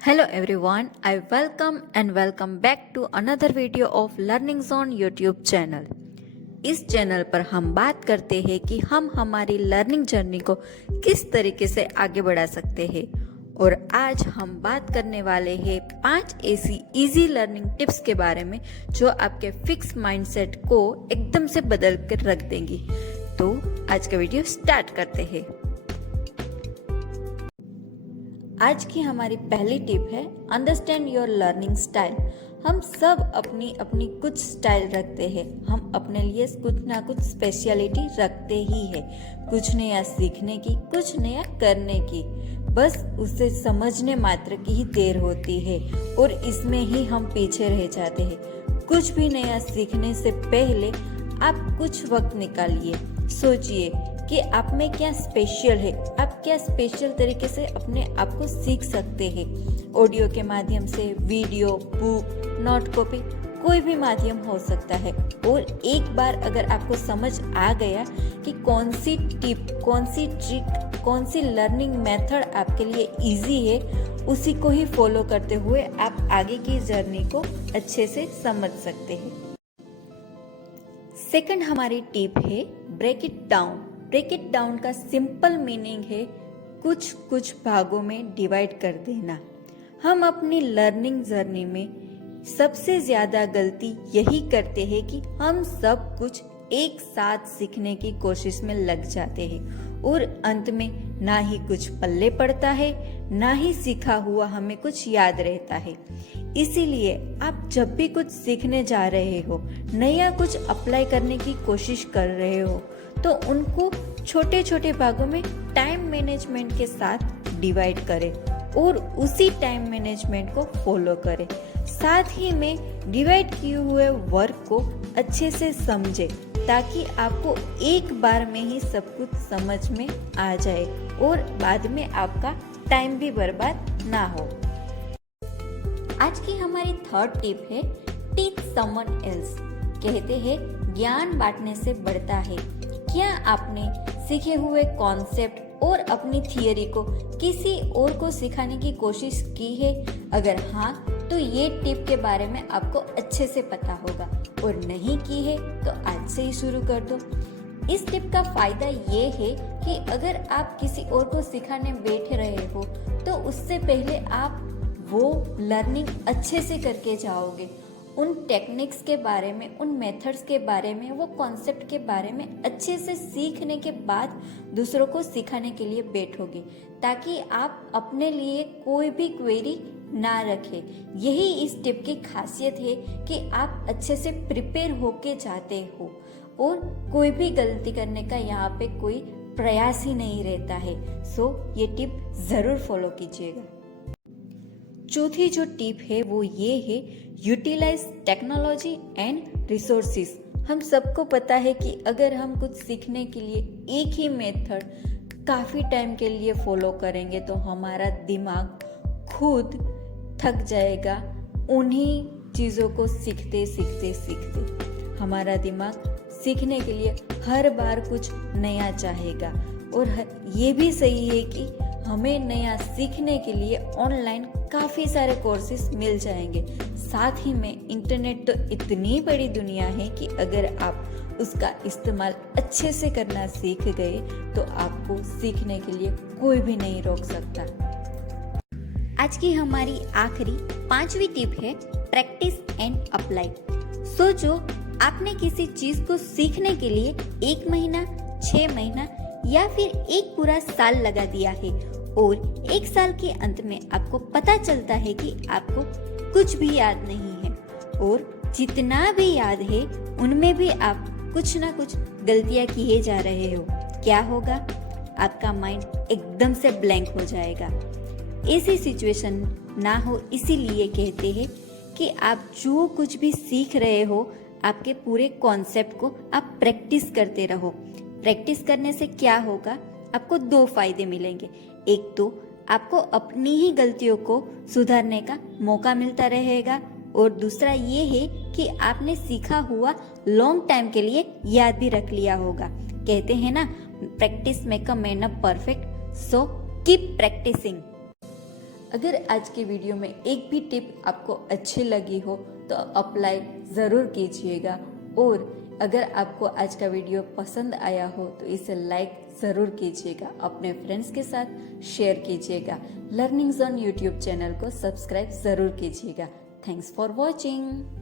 Hello everyone, I welcome back to another video of Learning Zone YouTube channel. इस channel पर हम बात करते हैं कि हम हमारी लर्निंग जर्नी को किस तरीके से आगे बढ़ा सकते हैं। और आज हम बात करने वाले हैं 5 ऐसी इजी लर्निंग टिप्स के बारे में जो आपके फिक्स माइंडसेट को एकदम से बदल कर रख देंगी। तो आज का वीडियो स्टार्ट करते हैं। आज की हमारी पहली टिप है अंडरस्टैंड योर लर्निंग स्टाइल। हम सब अपनी अपनी कुछ स्टाइल रखते हैं। हम अपने लिए कुछ ना कुछ स्पेशलिटी रखते ही है, कुछ नया सीखने की, कुछ नया करने की। बस उसे समझने मात्र की ही देर होती है और इसमें ही हम पीछे रह जाते हैं। कुछ भी नया सीखने से पहले आप कुछ वक्त निकालिए, सोचिए कि आप में क्या स्पेशल है, आप क्या स्पेशल तरीके से अपने आप को सीख सकते हैं। ऑडियो के माध्यम से, वीडियो, बुक, नोट कॉपी, कोई भी माध्यम हो सकता है। और एक बार अगर आपको समझ आ गया कि कौन सी टिप, कौन सी ट्रिक, कौन सी लर्निंग मेथड आपके लिए इजी है, उसी को ही फॉलो करते हुए आप आगे की जर्नी को अच्छे से समझ सकते हैं। सेकंड हमारी टिप है break it down. Break it down का सिंपल मीनिंग है कुछ कुछ भागों में डिवाइड कर देना। हम अपनी लर्निंग जर्नी में सबसे ज्यादा गलती यही करते हैं कि हम सब कुछ एक साथ सीखने की कोशिश में लग जाते हैं और अंत में ना ही कुछ पल्ले पड़ता है, ना ही सीखा हुआ हमें कुछ याद रहता है। इसीलिए आप जब भी कुछ सीखने जा रहे हो, नया कुछ अप्लाई करने की कोशिश कर रहे हो, तो उनको छोटे छोटे भागों में टाइम मैनेजमेंट के साथ डिवाइड करें और उसी टाइम मैनेजमेंट को फॉलो करें। साथ ही में डिवाइड किए हुए वर्क को अच्छे से समझें ताकि आपको एक बार में ही सब कुछ समझ में आ जाए और बाद में आपका टाइम भी बर्बाद ना हो। आज की हमारी थर्ड टिप है टीच समवन एल्स। कहते हैं ज्ञान बांटने से बढ़ता है। क्या आपने सीखे हुए कॉन्सेप्ट और अपनी थियरी को किसी और को सिखाने की कोशिश की है? अगर हाँ, तो ये टिप के बारे में आपको अच्छे से पता होगा, और नहीं की है तो आज से ही शुरू कर दो। इस टिप का फायदा ये है कि अगर आप किसी और को सिखाने बैठे रहे हो तो उससे पहले आप वो लर्निंग अच्छे से करके जाओगे। उन टेक्निक्स के बारे में, उन मेथड्स के बारे में, वो कॉन्सेप्ट के बारे में अच्छे से सीखने के बाद दूसरों को सिखाने के लिए बैठोगे, ताकि आप अपने लिए कोई भी क्वेरी ना रखें। यही इस टिप की खासियत है कि आप अच्छे से प्रिपेयर होके जाते हो और कोई भी गलती करने का यहाँ पे कोई प्रयास ही नहीं रहता है। सो ये टिप जरूर फॉलो कीजिएगा। चौथी जो टिप है वो ये है यूटिलाइज टेक्नोलॉजी एंड रिसोर्सेस। हम सबको पता है कि अगर हम कुछ सीखने के लिए एक ही मेथड काफ़ी टाइम के लिए फॉलो करेंगे तो हमारा दिमाग खुद थक जाएगा। उन्हीं चीज़ों को सीखते सीखते सीखते हमारा दिमाग सीखने के लिए हर बार कुछ नया चाहेगा। और ये भी सही है कि हमें नया सीखने के लिए ऑनलाइन काफ़ी सारे कोर्सेज मिल जाएंगे। साथ ही में इंटरनेट तो इतनी बड़ी दुनिया है कि अगर आप उसका इस्तेमाल अच्छे से करना सीख गए तो आपको सीखने के लिए कोई भी नहीं रोक सकता। आज की हमारी आखिरी 5वीं टिप है प्रैक्टिस एंड अप्लाई। सोचो, आपने किसी चीज को सीखने के लिए 1 महीना, 6 महीना या फिर एक पूरा साल लगा दिया है और 1 साल के अंत में आपको पता चलता है कि आपको कुछ भी याद नहीं है, और जितना भी याद है उनमें भी आप कुछ ना कुछ गलतियां किए जा रहे हो। क्या होगा? आपका माइंड एकदम से ब्लैंक हो जाएगा। ऐसी सिचुएशन ना हो, इसीलिए कहते हैं कि आप जो कुछ भी सीख रहे हो, आपके पूरे कॉन्सेप्ट को आप प्रैक्टिस करते रहो। प्रैक्टिस करने से क्या होगा? आपको 2 फायदे मिलेंगे। एक तो आपको अपनी ही गलतियों को सुधारने का मौका मिलता रहेगा, और दूसरा ये है कि आपने सीखा हुआ लॉन्ग टाइम के लिए याद भी रख लिया होगा। कहते हैं ना, practice make a man a perfect, so keep practising. अगर आज के वीडियो में एक भी टिप आपको अच्छी लगी हो तो अप्लाई ज़रूर कीजिएगा, और अगर आपको आज का वीडियो पसंद आया हो तो इसे लाइक ज़रूर कीजिएगा, अपने फ्रेंड्स के साथ शेयर कीजिएगा। लर्निंग जोन यूट्यूब चैनल को सब्सक्राइब ज़रूर कीजिएगा। Thanks for watching.